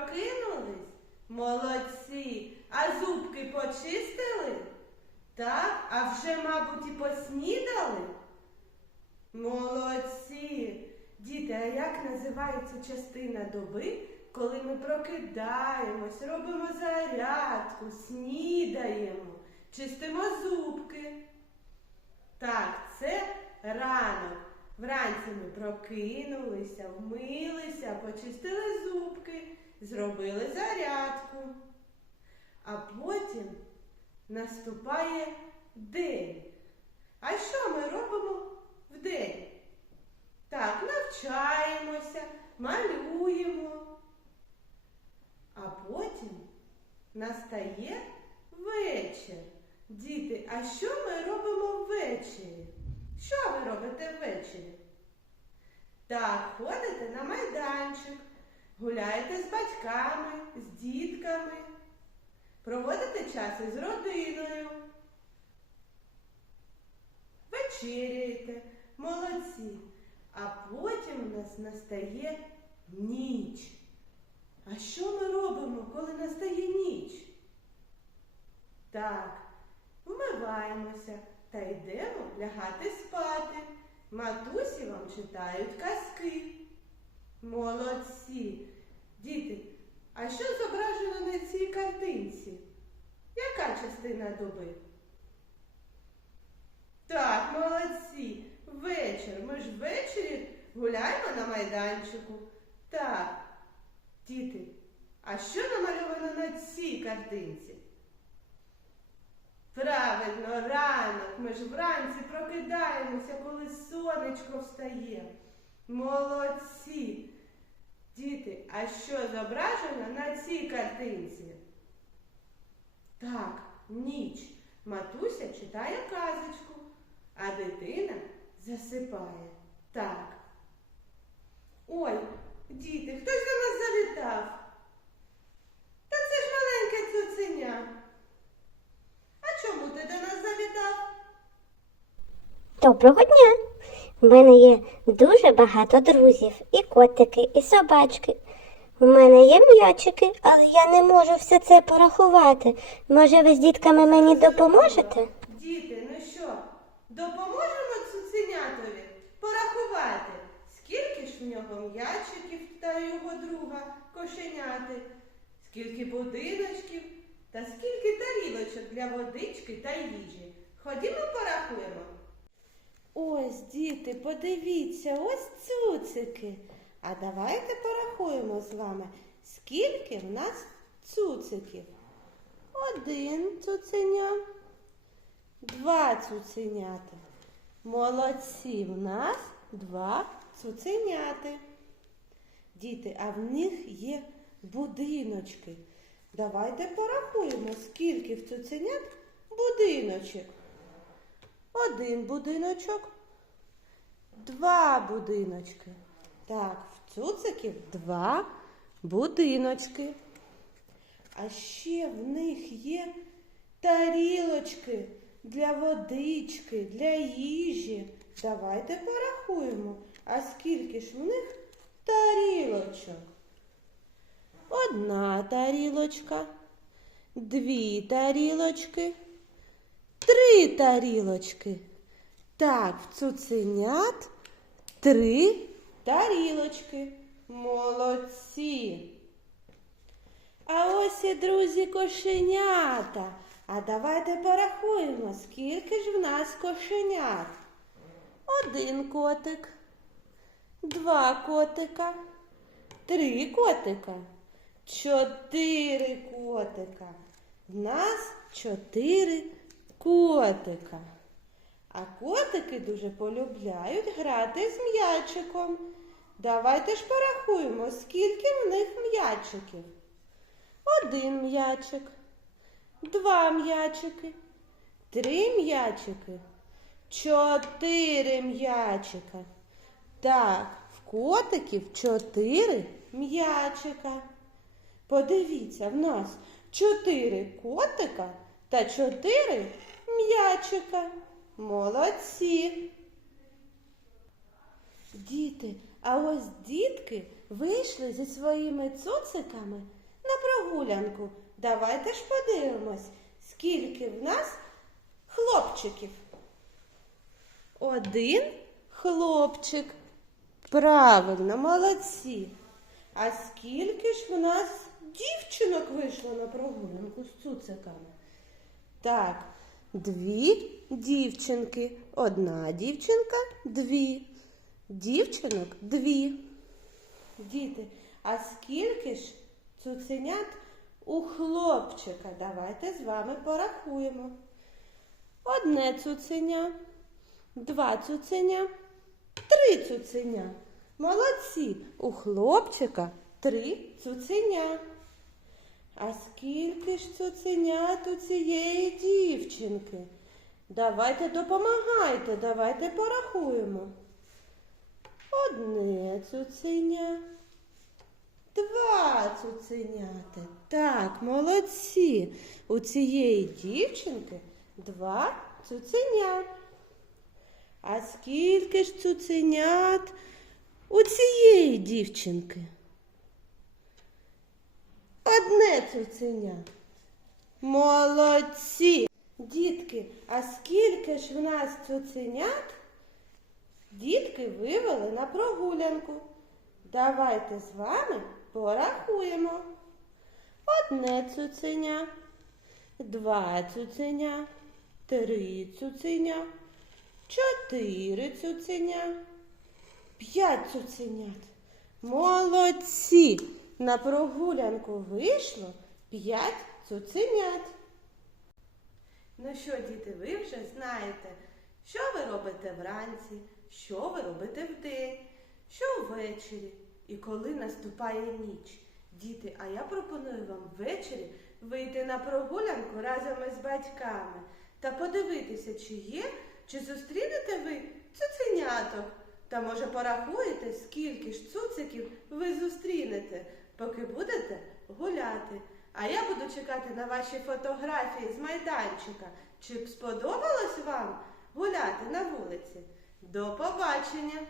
прокинулись? Молодці. А зубки почистили? Так, а вже, мабуть, і поснідали? Молодці. Діти, а як називається частина доби, коли ми прокидаємось, робимо зарядку, снідаємо, чистимо зубки? Так, це ранок. Вранці ми прокинулися, вмилися, почистили зубки, зробили зарядку. А потім наступає день. А що ми робимо в день? Так, навчаємося, малюємо. А потім настає вечір. Діти, а що ми робимо ввечері? Що ви робите ввечері? Так, ходите на майданчик, гуляєте з батьками, з дітками, проводите час із родиною, вечеряєте, молодці. А потім у нас настає ніч. А що ми робимо, коли настає ніч? Так, вмиваємося та йдемо лягати спати. Матусі вам читають казки. Молодці. Діти, а що зображено на цій картинці? Яка частина доби? Так, молодці. Вечір. Ми ж ввечері гуляємо на майданчику. Так, діти, а що намальовано на цій картинці? Правильно, ранок. Ми ж вранці прокидаємося, коли сонечко встає. Молодці. Діти, а що зображено на цій картинці? Так, ніч. Матуся читає казочку, а дитина засипає. Так. Ой, діти, хтось до нас завітав. Та це ж маленьке цуценя. А чому ти до нас завітав? Доброго дня! У мене є дуже багато друзів, і котики, і собачки. У мене є м'ячики, але я не можу все це порахувати. Може, ви з дітками мені допоможете? Діти, ну що, допоможемо цуценятові порахувати, скільки ж в нього м'ячиків та його друга кошеняти, скільки будиночків та скільки тарілочок для водички та їжі. Ходімо порахуємо. Ось, діти, подивіться, ось цуцики. А давайте порахуємо з вами, скільки в нас цуциків. Один цуценя. Два цуценята. Молодці, в нас два цуценяти. Діти, а в них є будиночки. Давайте порахуємо, скільки в цуценят будиночок. Один будиночок, два будиночки. Так, в цуциків два будиночки. А ще в них є тарілочки для водички, для їжі. Давайте порахуємо, а скільки ж в них тарілочок? Одна тарілочка, дві тарілочки, три тарілочки. Так, в цуценят три тарілочки. Молодці. А ось і друзі кошенята. А давайте порахуємо, скільки ж в нас кошенят. Один котик, два котика, три котика, чотири котика. В нас чотири котика. А котики дуже полюбляють грати з м'ячиком. Давайте ж порахуємо, скільки в них м'ячиків. Один м'ячик, два м'ячики, три м'ячики, чотири м'ячика. Так, в котиків чотири м'ячика. Подивіться, в нас чотири котика та чотири м'ячика. Молодці. Діти, а ось дітки вийшли зі своїми цуциками на прогулянку. Давайте ж подивимось, скільки в нас хлопчиків. Один хлопчик. Правильно, молодці. А скільки ж в нас дівчинок вийшло на прогулянку з цуциками? Так, дві дівчинки. Одна дівчинка, дві. Дівчинок дві. Діти, а скільки ж цуценят у хлопчика? Давайте з вами порахуємо. Одне цуценя, два цуценя, три цуценя. Молодці, у хлопчика три цуценя. А скільки ж цуценят у цієї дівчинки? Давайте допомагайте, давайте порахуємо. Одне цуценя. Два цуценята. Так, молодці. У цієї дівчинки два цуценя. А скільки ж цуценят у цієї дівчинки? Одне цуценя. Молодці. Дітки, а скільки ж в нас цуценят дітки вивели на прогулянку? Давайте з вами порахуємо. Одне цуценя, два цуценя, три цуценя, чотири цуценя, п'ять цуценят. Молодці! На прогулянку вийшло п'ять цуценят. Ну що, діти, ви вже знаєте, що ви робите вранці, що ви робите вдень, що ввечері і коли наступає ніч. Діти, а я пропоную вам ввечері вийти на прогулянку разом із батьками та подивитися, чи є, чи зустрінете ви цуценяток. Та може порахуєте, скільки ж цуциків ви зустрінете, поки будете гуляти. А я буду чекати на ваші фотографії з майданчика. Чи б сподобалось вам гуляти на вулиці? До побачення!